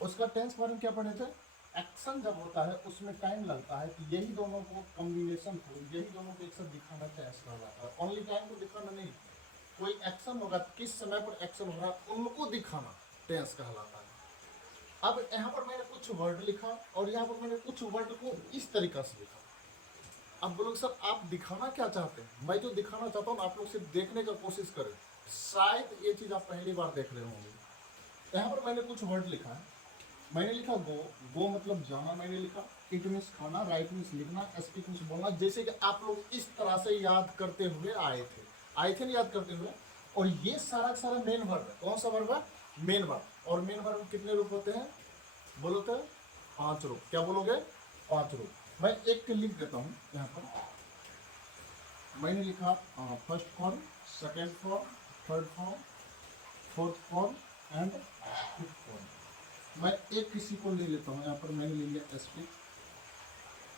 उसका टेंस के बारे में क्या पढ़े थे? एक्शन जब होता है उसमें टाइम लगता है, तो यही दोनों को कॉम्बिनेशन को, यही दोनों को एक साथ दिखाना टेंस कहलाता है। ओनली टाइम को दिखाना नहीं, कोई एक्शन होगा किस समय पर एक्शन हो रहा है उनको दिखाना टेंस कहलाता है। अब यहाँ पर मैंने कुछ वर्ड लिखा और यहाँ पर मैंने कुछ वर्ड को इस तरीका से लिखा। अब बोलो सर आप दिखाना क्या चाहते हैं? मैं जो दिखाना चाहता हूँ आप लोग सिर्फ देखने का कोशिश करें, शायद ये चीज़ आप पहली बार देख रहे होंगे। यहाँ पर मैंने कुछ वर्ड लिखा है। मैंने लिखा गो, गो मतलब जाना मैंने लिखा, इट मीन्स खाना, राइट मीन्स लिखना, स्पीक मीन्स बोलना, जैसे कि आप लोग इस तरह से याद करते हुए आए थे ना याद करते हुए। और ये सारा सारा मेन वर्ब है। कौन सा वर्ब है? Main verb. और मेन वर्ब कितने रूप होते हैं? बोलो तो 5 रूप। क्या बोलोगे? 5 रूप। मैं एक लिख देता हूँ यहाँ पर। मैंने लिखा first form, second form, third form, fourth form and fifth form. मैं एक किसी को ले लेता हूँ। यहाँ पर मैंने ले लिया स्पीक,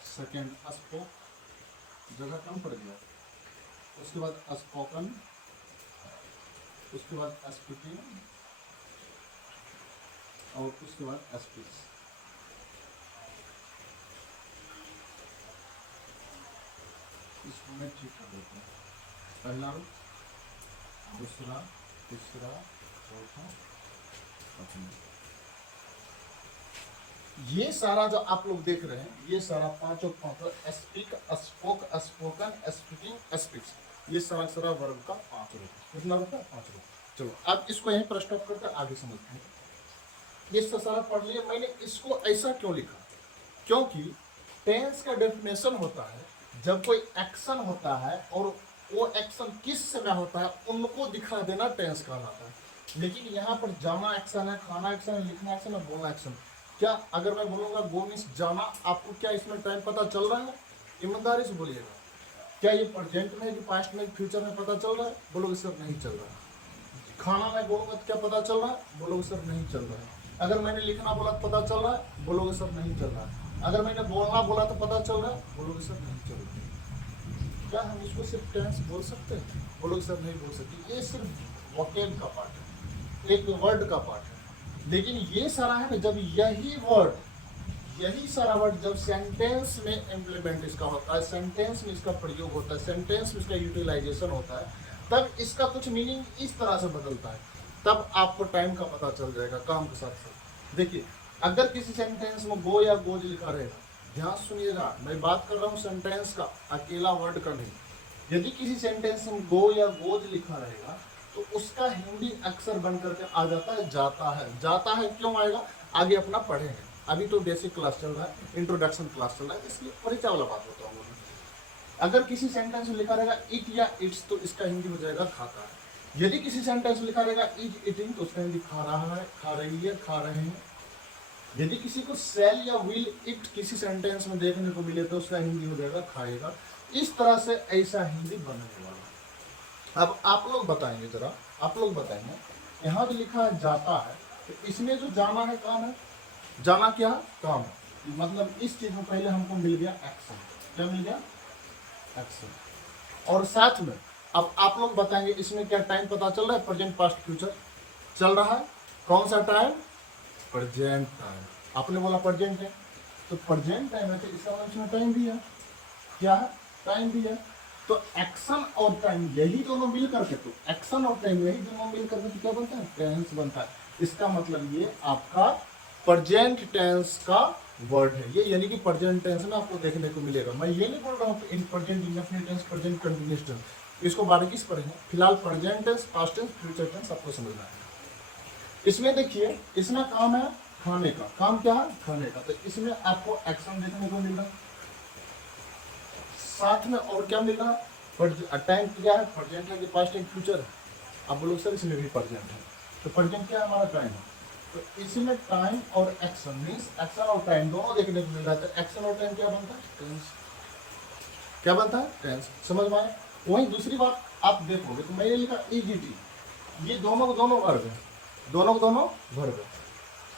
सेकेंड स्पोक, जगह कम पड़ गया, उसके बाद स्पोकन, उसके बाद स्पीकिंग और उसके बाद स्पीच। इसको मैं ठीक कर देता हूँ। पहला रूप, दूसरा, तीसरा, चौथा, पांचवा। ये सारा जो आप लोग देख रहे हैं ये सारा पांचों speak, spoke, spoken, speaking, speech, ये सारा सारा वर्ब का 5 रूप। कितना रूप है? 5 रूप। चलो अब इसको यहीं पर स्टॉप करके आगे समझते हैं। ये सारा पढ़ लिया। मैंने इसको ऐसा क्यों लिखा? क्योंकि टेंस का डेफिनेशन होता है जब कोई एक्शन होता है और वो एक्शन किस समय होता है उनको दिखा देना टेंस कहलाता है। लेकिन यहाँ पर जाना एक्शन है, खाना एक्शन है, लिखना एक्शन है, बोलना एक्शन। क्या अगर मैं बोलूँगा गो मीन्स जाना, आपको क्या इसमें टाइम पता चल रहा है? ईमानदारी से बोलिएगा, क्या ये प्रेजेंट में, कि पास्ट में, फ्यूचर में पता चल रहा है? बोलोगे सर नहीं चल रहा है। खाना मैं बोलूँगा तो क्या पता चल रहा है? बोलोगे सर नहीं चल रहा है। अगर मैंने लिखना बोला तो पता चल रहा है? बोलोगे सर नहीं चल रहा है। अगर मैंने बोलना बोला तो पता चल रहा है? बोलोगे सर नहीं चल रहा है। क्या हम इसको सिर्फ टेंस बोल सकते हैं? बोलोगे सर नहीं बोल सकते। ये सिर्फ वोकेब का पार्ट है, एक वर्ड का पार्ट है। लेकिन ये सारा है ना, जब यही सारा वर्ड जब सेंटेंस में इम्प्लीमेंट इसका होता है, सेंटेंस में इसका प्रयोग होता है, सेंटेंस में इसका यूटिलाइजेशन होता है, तब इसका कुछ मीनिंग इस तरह से बदलता है। तब आपको टाइम का पता चल जाएगा काम के साथ साथ। देखिए अगर किसी सेंटेंस में गो या गोज लिखा रहेगा, ध्यान सुनिएगा, मैं बात कर रहा हूँ सेंटेंस का, अकेला वर्ड का नहीं। यदि किसी सेंटेंस में गो या गोज लिखा रहेगा तो उसका हिंदी अक्सर बन करके आ जाता है जाता है। जाता है क्यों आएगा आगे अपना पढ़ेंगे, अभी तो बेसिक क्लास चल रहा है, इंट्रोडक्शन क्लास चल रहा है, इसलिए परिचय वाला बात होता हूँ। अगर किसी सेंटेंस में लिखा रहेगा इट या इट्स तो इसका हिंदी हो जाएगा खाता है। यदि किसी सेंटेंस में लिखा रहेगा इज इटिंग तो उसका हिंदी खा रहा है, खा रही है, खा रहे हैं। यदि किसी को सेल या विल इट किसी सेंटेंस में देखने को मिले तो उसका हिंदी हो जाएगा खाएगा। इस तरह से ऐसा हिंदी बनने वाला। अब आप लोग बताएंगे, जरा आप लोग बताएंगे, यहाँ जो लिखा है जाता है तो इसमें जो जाना है काम है, जाना क्या है? काम है। मतलब इस चीज में पहले हमको मिल गया एक्शन। क्या मिल गया? एक्शन। और साथ में अब आप लोग बताएंगे इसमें क्या टाइम पता चल रहा है? प्रेजेंट, पास्ट, फ्यूचर चल रहा है। कौन सा टाइम? Present time. आपने बोला प्रेजेंट है तो प्रेजेंट टाइम है तो इसका मतलब इसमें टाइम भी है। क्या है? टाइम भी है। तो एक्शन और टाइम यही दोनों मिल करके, तो एक्शन और टाइम यही दोनों मिल करके तो क्या बनता है? टेंस बनता है। इसका मतलब ये आपका प्रेजेंट टेंस का वर्ड है ये, यानी कि प्रेजेंट टेंस में आपको देखने को मिलेगा। मैं ये नहीं बोल रहा हूँ in present indefinite tense, present continuous tense, इसको बारीकी से पढ़ेंगे। फिलहाल present tense, past tense, future tense आपको समझना है। इसमें देखिए इसमें काम है खाने का। काम क्या है? खाने का। तो इसमें आपको एक्शन देखने को मिल रहा है, साथ में और क्या मिल रहा है? टाइम क्या है? प्रेजेंट है कि पास्ट है, फ्यूचर है? आप बोलो सर इसमें भी प्रेजेंट है, तो प्रेजेंट क्या है? हमारा टाइम है। तो इसमें टाइम और एक्शन मीन्स एक्शन और टाइम दोनों देखने को मिल रहा है। तो एक्शन और टाइम क्या बनता है? टेंस। क्या बनता है? टेंस। समझ में आया? वहीं दूसरी बात आप देखोगे तो मैंने लिखा ईजीटी, ये दोनों को दोनों वर्ब है, दोनों को दोनों वर्ब है।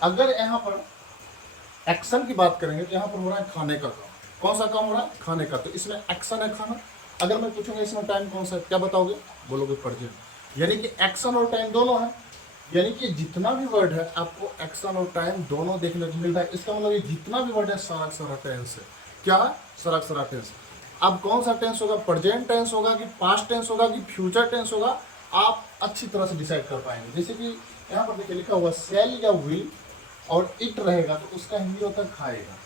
अगर यहाँ पर एक्शन की बात करेंगे तो यहाँ पर हो रहा है खाने का काम। कौन सा काम हो रहा है? खाने का। तो इसमें एक्शन है खाना। अगर मैं पूछूंगा इसमें टाइम कौन सा है, क्या बताओगे? बोलोगे प्रेजेंट। यानी कि एक्शन और टाइम दोनों है। यानी कि जितना भी वर्ड है आपको एक्शन और टाइम दोनों देखने को मिल रहा है। इसका मतलब ये जितना भी वर्ड है सारा सारा टेंस है। क्या है? सारा सारा टेंस। अब कौन सा टेंस होगा, प्रेजेंट टेंस होगा कि पास्ट टेंस होगा कि फ्यूचर टेंस होगा, आप अच्छी तरह से डिसाइड कर पाएंगे। जैसे कि यहाँ पर देखिए लिखा हुआ सेल या विल और इट रहेगा तो उसका हिंदी होता है खाएगा।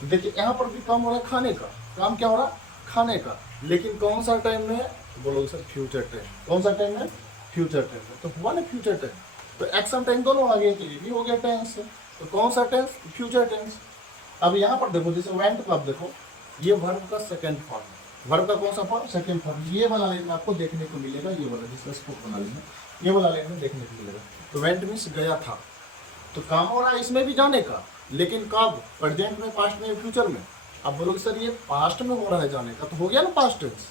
तो देखिए यहाँ पर भी काम हो रहा है खाने का। काम क्या हो रहा है? खाने का। लेकिन कौन सा टाइम में? बोलोगे सर फ्यूचर टाइम। कौन सा टाइम में? फ्यूचर टाइम में। तो हुआ ना फ्यूचर टाइम। तो एक्शन टाइम दोनों आ गए, तो ये भी हो गया टेंस। तो कौन सा टेंस? Future tense. अब यहाँ पर देखो जैसे वेंट को आप देखो, ये वर्ब का सेकंड फॉर्म है। वर्ब का कौन सा फॉर्म? Second form. ये वाला लाइन में आपको देखने को मिलेगा, ये वाला जिसका स्पोक बना लेना, ये वाला लाइन में देखने को मिलेगा। तो वेंट मीन्स गया था। तो काम हो रहा है इसमें भी जाने का, लेकिन कब? प्रेजेंट में, पास्ट में, फ्यूचर में। अब बोलोगे सर ये पास्ट में हो रहा है जाने का, तो हो गया ना पास्ट टेंस।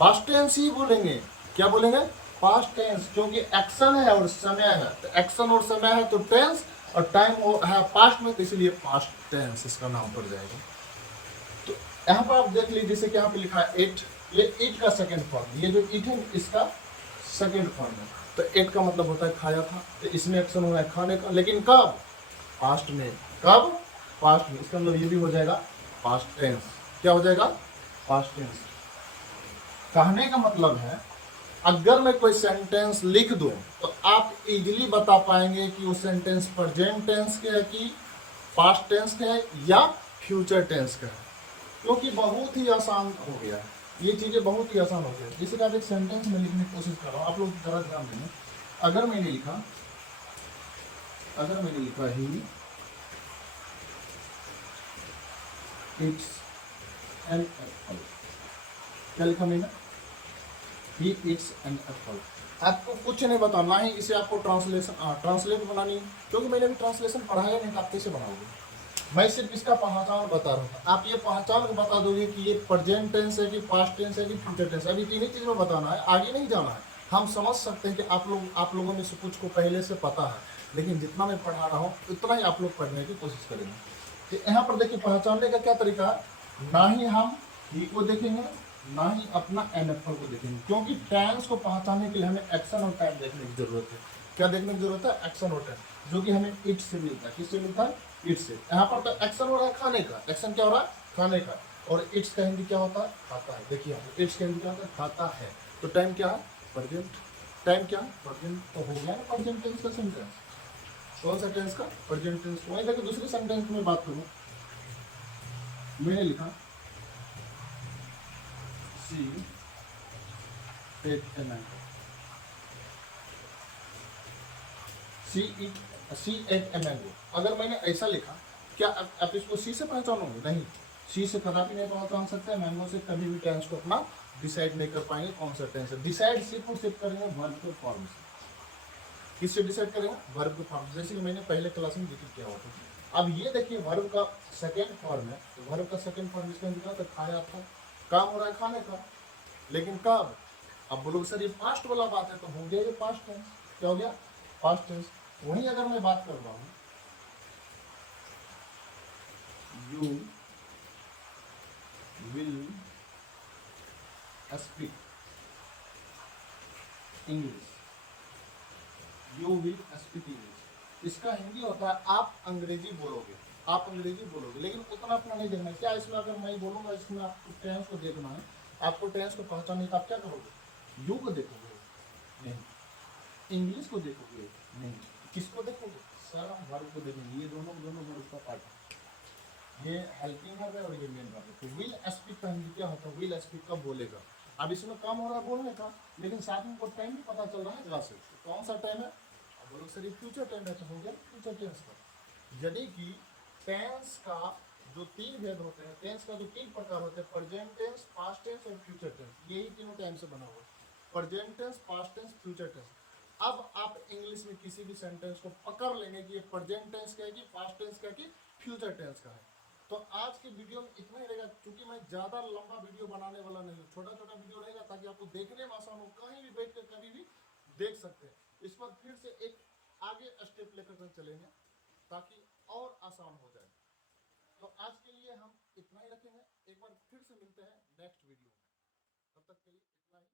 पास्ट टेंस ही बोलेंगे। क्या बोलेंगे? पास्ट टेंस, क्योंकि एक्शन है और समय है। तो एक्शन और समय है तो टेंस, और टाइम है पास्ट में, तो इसलिए पास्ट टेंस इसका नाम पड़ जाएगा। तो यहाँ पर आप देख लीजिए, जैसे कि यहाँ पे लिखा है इट, ये इट का सेकंड फॉर्म, ये जो इट है इसका सेकंड फॉर्म है। तो इट का मतलब होता है खाया था, तो इसमें एक्शन हो रहा है खाने का, लेकिन कब? पास्ट में। कब? पास्ट में। इसका मतलब ये भी हो जाएगा पास्ट टेंस। क्या हो जाएगा? Past tense. कहने का मतलब है अगर मैं कोई सेंटेंस लिख दूं तो आप इजीली बता पाएंगे कि वो सेंटेंस प्रेजेंट टेंस का है कि पास्ट टेंस का है या फ्यूचर टेंस का है, क्योंकि बहुत ही आसान हो गया है। ये चीज़ें बहुत ही आसान हो गई। जैसे कि आप एक सेंटेंस में लिखने की कोशिश कर रहा हूँ, आप लोग जरा ध्यान देंगे। अगर मैंने लिखा, ही इट्स एन एप्पल, क्या लिखा मैंने? ही इट्स एन एप्पल। आपको कुछ नहीं बताना ही, इसे आपको ट्रांसलेट बनानी है, क्योंकि मैंने भी ट्रांसलेशन पढ़ाया नहीं, आप कैसे बनाओगे? मैं सिर्फ इसका पहचान बता रहा हूँ। आप ये पहचान को बता दोगे कि ये प्रेजेंट टेंस है कि पास्ट टेंस है कि फ्यूचर टेंस है। अभी तीन ही चीज़ में बताना है, आगे नहीं जाना है। हम समझ सकते हैं कि आप लोगों में से कुछ को पहले से पता है, लेकिन जितना मैं पढ़ा रहा हूँ उतना ही आप लोग पढ़ने की कोशिश करेंगे। तो यहाँ पर देखिए पहचानने का क्या तरीका है, ना ही हम ही को देखेंगे, ना ही अपना एन एप्पल को देखेंगे, क्योंकि टेंस को पहचानने के लिए हमें एक्शन और टाइम देखने की जरूरत है। क्या देखने की जरूरत है? एक्शन और टाइम, जो कि हमें इट से मिलता है। किससे मिलता है? इट से। यहाँ पर तो एक्शन हो रहा है खाने का। एक्शन क्या हो रहा है? खाने का। और इट्स का हिंदी क्या होता है? खाता है। देखिए यहाँ पे इट्स का हिंदी क्या होता है? खाता है। तो टाइम क्या है? प्रेजेंट। टाइम क्या है? प्रेजेंट। तो हो गया ना प्रेजेंट टेंस का सेंटेंस। कौन सा टेंस का? Present tense. वहीं देखिए दूसरे सेंटेंस में बात करूँ, मैंने लिखा she take a mango, she ate a mango. अगर मैंने ऐसा लिखा, क्या आप इसको सी से पहचानोगे? नहीं, सी से कदापि नहीं पहचान सकते। मैंगो से कभी भी टेंस को अपना डिसाइड नहीं कर पाएंगे कौन सा टेंस है। डिसाइड सिर्फ और सिर्फ करेंगे वर्ब के फॉर्म से। किससे डिसाइड करेंगे? वर्ब के फॉर्म से, जैसे कि मैंने पहले क्लास में जिक्र किया हुआ था। अब ये देखिए वर्ब का सेकेंड फॉर्म है, तो वर्ब का सेकेंड फॉर्म इसका लिखा था खाया था। काम हो रहा है खाने का, लेकिन कब? अब बोलोगे सर ये पास्ट वाला बात है, तो हो गया ये पास्ट टेंस। क्या हो गया? Past tense. वहीं अगर मैं बात कर रहा हूँ, you will speak English, you will speak English. इसका हिंदी होता है आप अंग्रेजी बोलोगे। आप अंग्रेजी बोलोगे, लेकिन उतना अपना नहीं देखना है। क्या इसमें अगर मैं बोलूँगा, इसमें आपको टेंस को देखना है, आपको टेंस को पहचानने का, आप क्या करोगे? यू को देखोगे नहीं, इंग्लिश को देखोगे नहीं, किसको देखोगे? सारा वर्ब को देखेंगे। ये दोनों दोनों वर्ब का पार्ट है, ये हेल्पिंग वर्ब है और ये मेन वर्ब है। तो विल स्पीक का हिंदी क्या होता है? विल स्पीक कब बोलेगा? अब इसमें काम हो रहा है बोलने का, लेकिन साथ में को टाइम भी पता चल रहा है जरा से। तो कौन सा टाइम है? अब बोलो सर ये फ्यूचर टाइम है, तो हो गया फ्यूचर टेंस का। यानी कि टेंस का जो तीन भेद होते हैं, टेंस का जो तीन प्रकार होते हैं, प्रेजेंट टेंस, पास्ट टेंस और फ्यूचर टेंस, यही तीनों टाइम से बना हुआ है। Present tense, past tense, future tense. अब आप इंग्लिश में किसी भी सेंटेंस को पकड़ लेंगे कि ये प्रेजेंट टेंस का है कि पास्ट टेंस का है कि फ्यूचर टेंस का है। तो आज की वीडियो में इतना ही रहेगा, क्योंकि मैं ज़्यादा लंबा वीडियो बनाने वाला नहीं हूँ। छोटा छोटा वीडियो रहेगा ताकि आपको देखने में आसान हो, कहीं भी बैठ कर कभी भी देख सकते हैं। इस पर फिर से एक आगे स्टेप लेकर चलेंगे ताकि और आसान हो जाए। तो आज के लिए हम इतना ही रखेंगे। एक बार फिर से मिलते हैं नेक्स्ट वीडियो में। तब तक के लिए इतना ही।